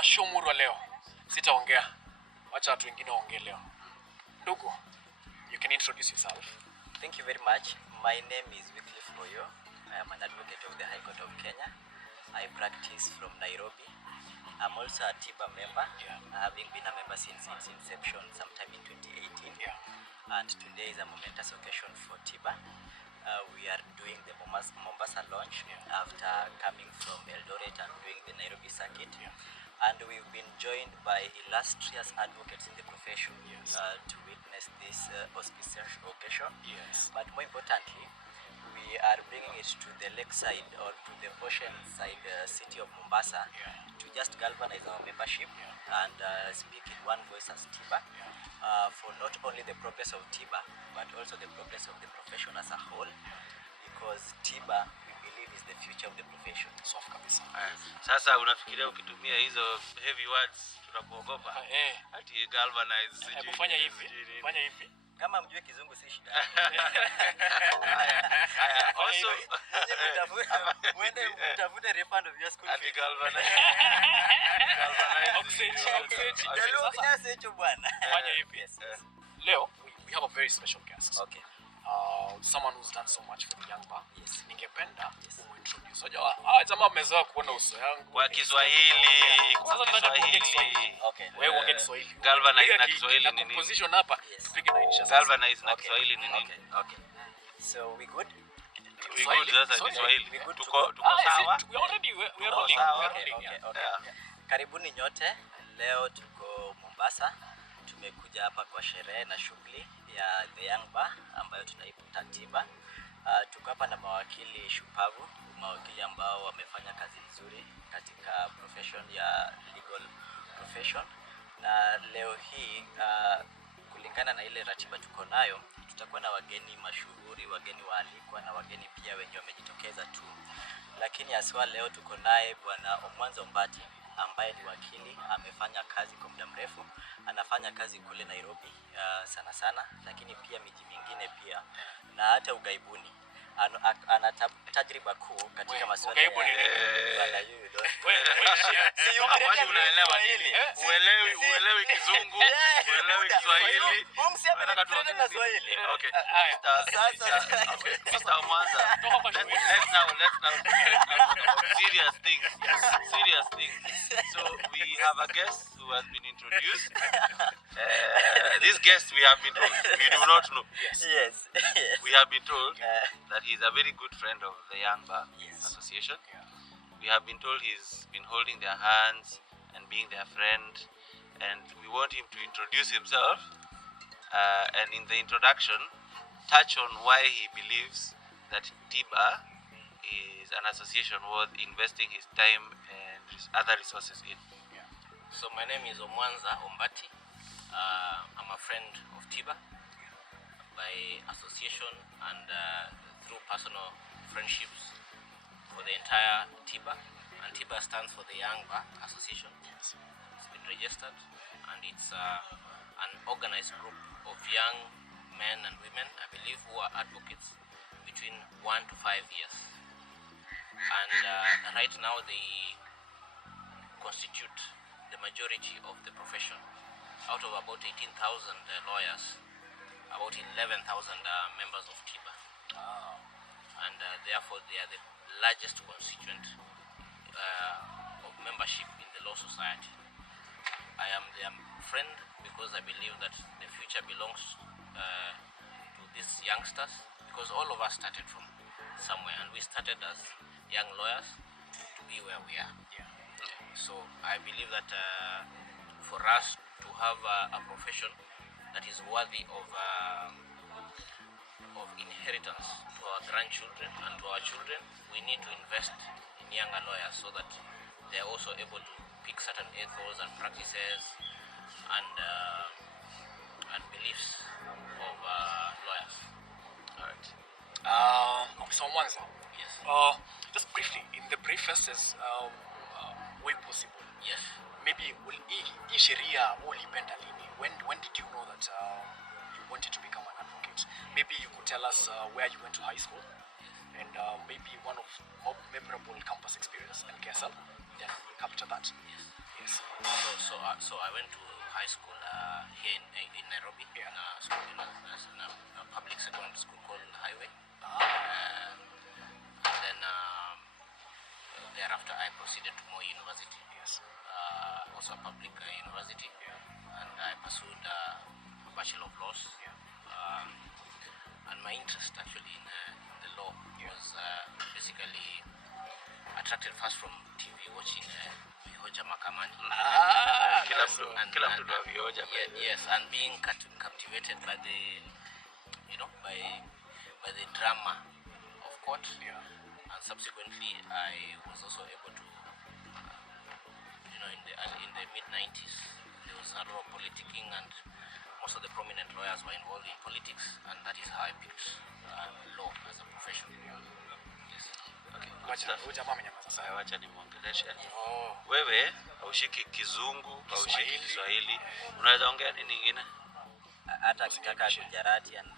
na shomurwa leo. Sitaongea. Wacha watu wengine waongee leo. Ndugu, you can introduce yourself. Thank you very much. My name is Vioja. I am an advocate of the High Court of Kenya. I practice from Nairobi. I'm also a TYBA member, having been a member since its inception sometime in 2018. And today is a momentous occasion for TYBA. We are doing the Mombasa launch after coming from Eldoret and doing the Nairobi circuit. And we've been joined by illustrious advocates in the profession to witness this auspicious occasion. But more importantly, we are bringing it to the lakeside or to the ocean side city of Mombasa to just galvanize our membership and speak in one voice as TYBA for not only the progress of TYBA but also the progress of the profession as a whole, because TYBA we believe is the future of the profession. Sasa unafikiria ukitumia hizo heavy words tunakuogopa? Ati galvanize siji. Fanya hivi. Kama mjue kizungu si shida. Also when mtafute refund of your school fee. Ati galvanize. Fanya hivi. Leo we have a very special guest. Okay. Someone who's done so much for the young bar. Ningependa uintroduce. Unajua jamaa wamezoea kuona uso yangu kwa Kiswahili. Sasa tunataka kuongea Kiswahili. Okay. Wewe ongea Kiswahili. Galvanize na Kiswahili ni nini? Position hapa tupige na insha. Galvanize na Kiswahili ni nini? Okay. So we good? We good sasa Kiswahili. Tuko sawa? We already rolling. Okay. Karibuni nyote. Leo tuko Mombasa. Tumekuja hapa kwa sherehe na shughuli ya The Young Bar ambayo tunaipata TYBA. Tuko hapa na mawakili shupavu, mawakili ambao wamefanya kazi nzuri katika profession ya legal profession. Na leo hii kulingana na ile ratiba tuko nayo, tutakuwa na wageni mashuhuri, wageni waalikwa na wageni pia wenye wamejitokeza tu. Lakini aswa leo tuko naye bwana Omwanza Ombati ambaye ni wakili, amefanya kazi kwa muda mrefu, anafanya kazi kule Nairobi sana, lakini pia miji mingine pia na hata ugaibuni. Ana tajriba kuu katika masuala ya ugaibuni. Wewe unaelewa nini? Uelewi kizungu, uelewi Kiswahili. Nataka tuone na Swahili. Okay. Sasa Mr. Omwanza. Let's now serious things. So we have a guest who has been introduced. This guest we have been told, we do not know. Yes. We have been told that he is a very good friend of the Young Bar Association. We have been told he's been holding their hands and being their friend, and we want him to introduce himself and in the introduction touch on why he believes that TYBA is an association worth investing his time and other resources in. So my name is Omwanza Ombati. I'm a friend of TYBA by association and through personal friendships for the entire TYBA. And TYBA stands for the Young Bar Association. It's been registered and it's an organized group of young men and women, I believe, who are advocates between 1 to 5 years. And right now they constitute the majority of the profession. Out of about 18,000 lawyers, about 11,000 are members of TYBA. And therefore they are the largest constituent of membership in the law society. I am their friend because I believe that the future belongs to these youngsters, because all of us started from somewhere and we started as young lawyers to be where we are. So I believe that for us to have a profession that is worthy of inheritance to our grandchildren and to our children, we need to invest in younger lawyers so that they are also able to pick certain ethos and practices and beliefs of lawyers. Alright. So Omwanza. Yes. Just briefly, in the prefaces, way possible. Yes. Maybe hii sheria ulipenda lini? When did you know that you wanted to become an advocate? Maybe you could tell us where you went to high school and maybe one of more memorable campus experience and KSL. Yeah, capture that. Yes. Yes. thereafter I proceeded to Moi University, Yes. also a public university, and I pursued a Bachelor of Laws. And my interest actually in the law was basically attracted first from TV, watching Vioja Mahakamani. Kila mtu ndio Vioja. Yes, and being captivated by the, by the drama of court. And subsequently I was also able to, in the mid-90s, there was a lot of politicking, and most of the prominent lawyers were involved in politics, and that is how I picked law as a profession. Yes. Okay. Huyu jamaa amenyamaza sana. Wacha nimuongeleshe. Wewe haushiki Kizungu, haushiki Kiswahili. Unaweza ongea nini nyingine? Hata kitaka Gujarati and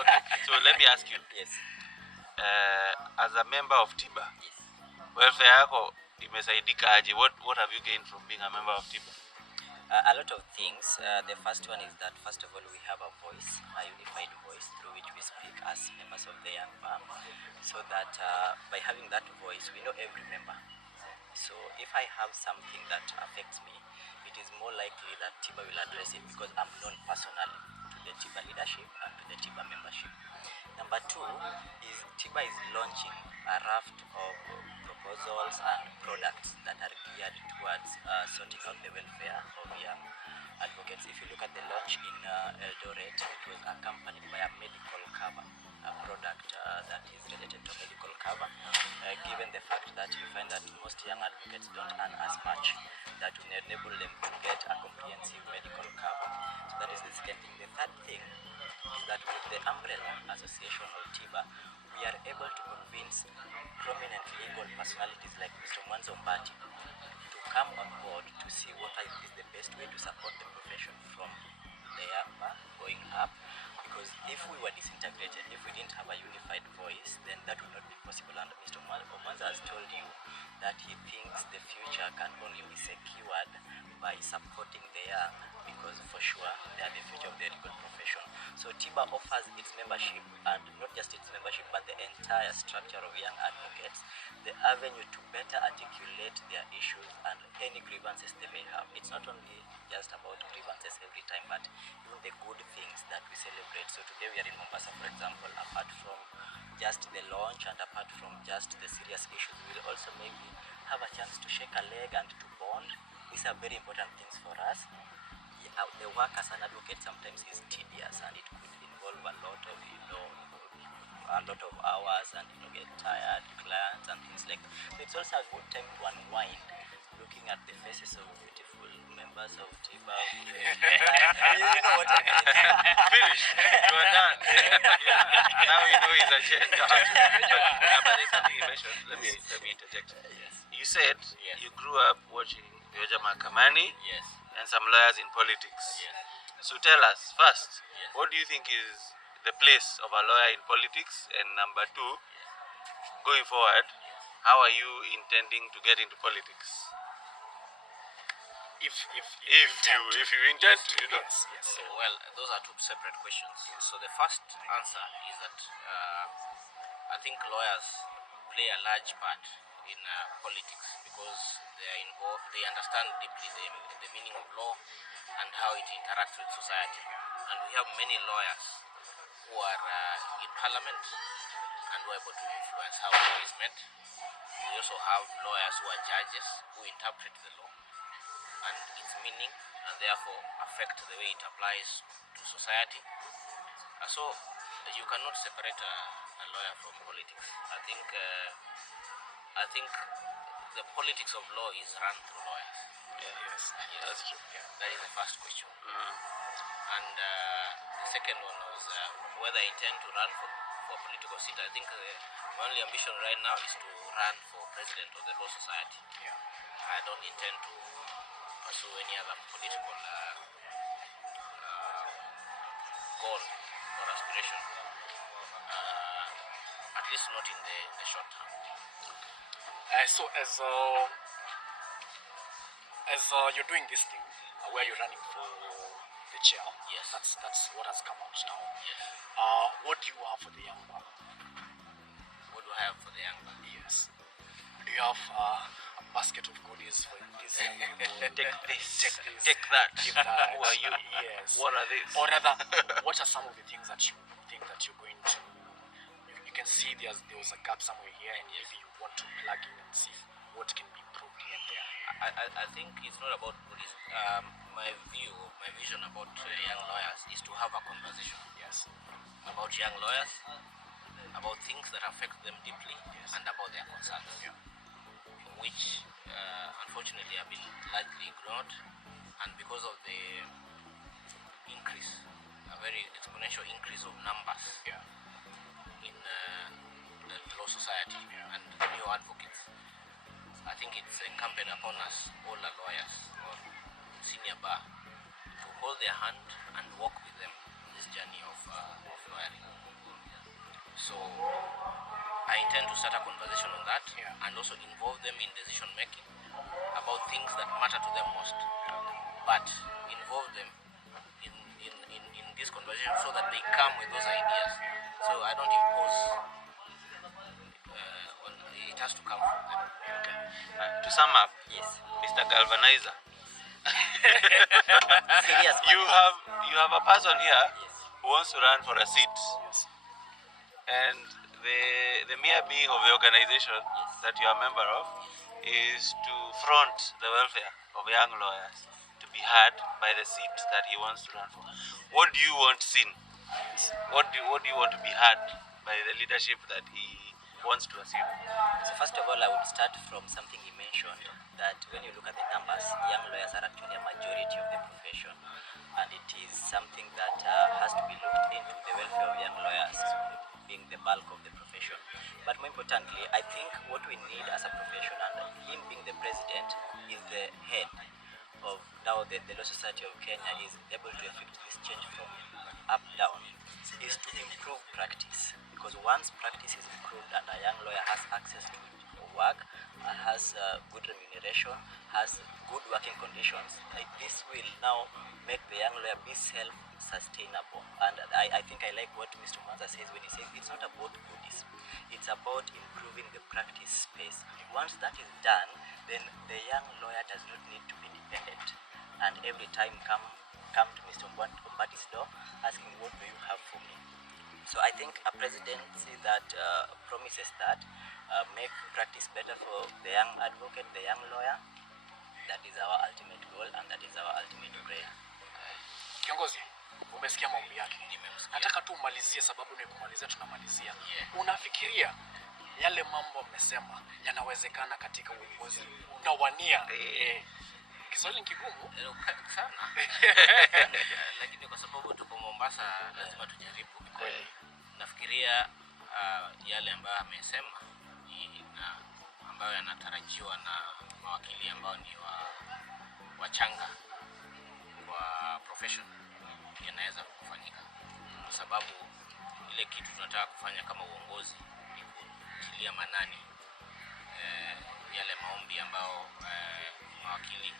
Okay. So let me ask you. yes. As a member of TYBA, Yes. welfare yako imesaidika aje? What have you gained from being a member of TYBA? A lot of things. The first one is that, first of all, we have a voice, a unified voice through which we speak as members of the young bar. So that by having that voice, we know every member. So if I have something that affects me, it is more likely that TYBA will address it because I'm known personally to the TYBA leadership and to the TYBA membership. Number two is TYBA is launching a raft of proposals and products that are geared towards sorting out the welfare of young advocates. If you look at the launch in Eldoret, it was accompanied by a medical cover, a product that is related to medical cover, given the fact that you find that most young advocates don't earn as much, that will enable them to get a comprehensive medical cover. So that is the second thing. The third thing is that with the umbrella association of TYBA, we are able to convince prominent legal personalities like Mr. Omwanza Ombati to come on board to see what is the best way to support the profession from the upper going up. Because if we were disintegrated, if we didn't have a unified voice, then that would not be possible. And Mr. Omwanza has told you that he thinks the future can only be secured by supporting the young, because for sure they are the future of the legal profession. So TYBA offers its membership, and not just its membership, but the entire structure of young advocates, the avenue to better articulate their issues and any grievances they may have. It's not only just about grievances every time, but even the good things that we celebrate. So today we are in Mombasa, for example. Apart from just the launch and apart from just the serious issues, we will also maybe have a chance to shake a leg and to bond. These are very important things for us. The work as an advocate sometimes is tedious, and it could involve a lot of hours, and get tired clients and things like that. So it's also a good time to unwind, looking at the faces of beautiful members of TYBA. You know what I mean. Finished. You are done. Now you know his agenda. But there's something you mentioned. Let me interject. Yes. You said you grew up watching Vioja Mahakamani Yes. and some lawyers in politics. Yes. So tell us, first, Yes. what do you think is the place of a lawyer in politics? And number two, going forward, how are you intending to get into politics? If you intend to, Yes. So, well, those are two separate questions. So the first answer is that I think lawyers play a large part in politics, because they are involved. They understand deeply the meaning of law and how it interacts with society. And we have many lawyers who are in parliament and who are able to influence how law is made. We also have lawyers who are judges who interpret the law and its meaning, and therefore affect the way it applies to society. So you cannot separate a lawyer from politics. I think the politics of law is run through lawyers. Yes, that's true. That is the first question. And the second one was whether I intend to run for a political seat. I think my only ambition right now is to run for president of the Law Society. I don't intend to pursue any other political goal or aspiration, at least not in the short term. So as you're doing this thing, where you're running for the chair, Yes. that's what has come out now. Yes. What do you have for the young man? What do I have for the young man? Yes. Yes. Take this. Take this. Take that. Give that. Who are you? Yes. What are these? Or rather, what are some of the things that you think that you're going to? You can see there was a gap somewhere here, and maybe you want to plug in and see what can be improved here and there. I think it's not about police. My vision about young lawyers is to have a conversation. Yes. About young lawyers, about things that affect them deeply, and about their concerns, which unfortunately have been largely ignored, and because of the increase, a very exponential increase of numbers in the law society and new advocates, I think it's incumbent upon us, all the lawyers or senior bar, to hold their hand and walk with them in this journey of lawyering. So I intend to start a conversation on that and also involve them in decision making about things that matter to them most, but involve them in this conversation so that they come with those ideas. So I don't impose, it has to come from them. To sum up, Yes. Mr. Galvanizer, Serious. you have a person here who wants to run for a seat, Yes. and the mere being of the organization that you are a member of is to front the welfare of young lawyers to be heard by the seat that he wants to run for. What do you want seen? What do you want to be heard by the leadership that he wants to assume? So first of all, I would start from something he mentioned, that when you look at the numbers, young lawyers are actually a majority of the profession, and it is something that has to be looked into, the welfare of young lawyers being the bulk of the profession. But more importantly, I think what we need as a profession, and him being the president is the head of now the Law Society of Kenya, is able to effect this change from up down, is to improve practice. Because once practice is improved and a young lawyer has access to work, has good remuneration, has good working conditions, this will now make the young lawyer be self-sustainable. And I think I like what Mr. Omwanza says when he says it's not about goodies, it's about improving the practice space. Once that is done, then the young lawyer does not need to be dependent, and every time come to Mr. Ombati's door asking, what do you have for me? So I think a presidency that promises that, make practice better for the young advocate, the young lawyer, that is our ultimate goal and that is our ultimate prayer. Kiongozi, umesikia maombi yake. Nataka tu umalizie, sababu ni kumalizia tunamalizia. Unafikiria yale mambo amesema yanawezekana katika uongozi unawania? Kiswahili ni kigumu sana. Lakini kwa sababu tuko Mombasa lazima tujaribu. Kweli. Nafikiria yale ambayo amesema na ambayo yanatarajiwa na mawakili ambao ni wachanga kwa profession yanaweza kufanyika, kwa sababu ile kitu tunataka kufanya kama uongozi ni kutilia manani yale maombi ambao mawakili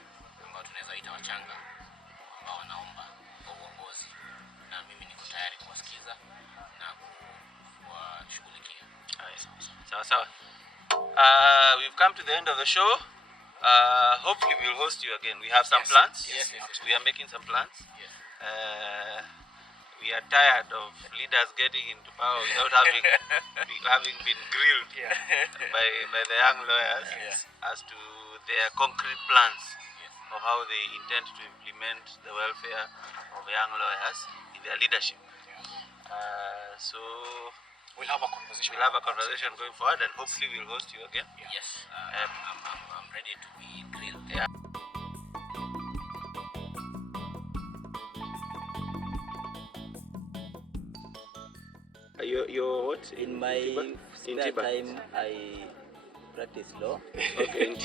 ambao tunaweza ita wachanga ambao wanaomba kwa uongozi, na mimi niko tayari kuwasikiza na kuwashughulikia. Sawa. We've come to the end of the show. Hopefully we'll host you again. We have some plans. Yes. We are making some plans. Yes. We are tired of leaders getting into power without having been grilled by the young lawyers as to their concrete plans of how they intend to implement the welfare of young lawyers in their leadership. So we'll have a conversation. Going forward, and hopefully we'll host you again. Yes. I'm ready to be grilled. Yeah. You're what? In my spare time, I practice law. Okay.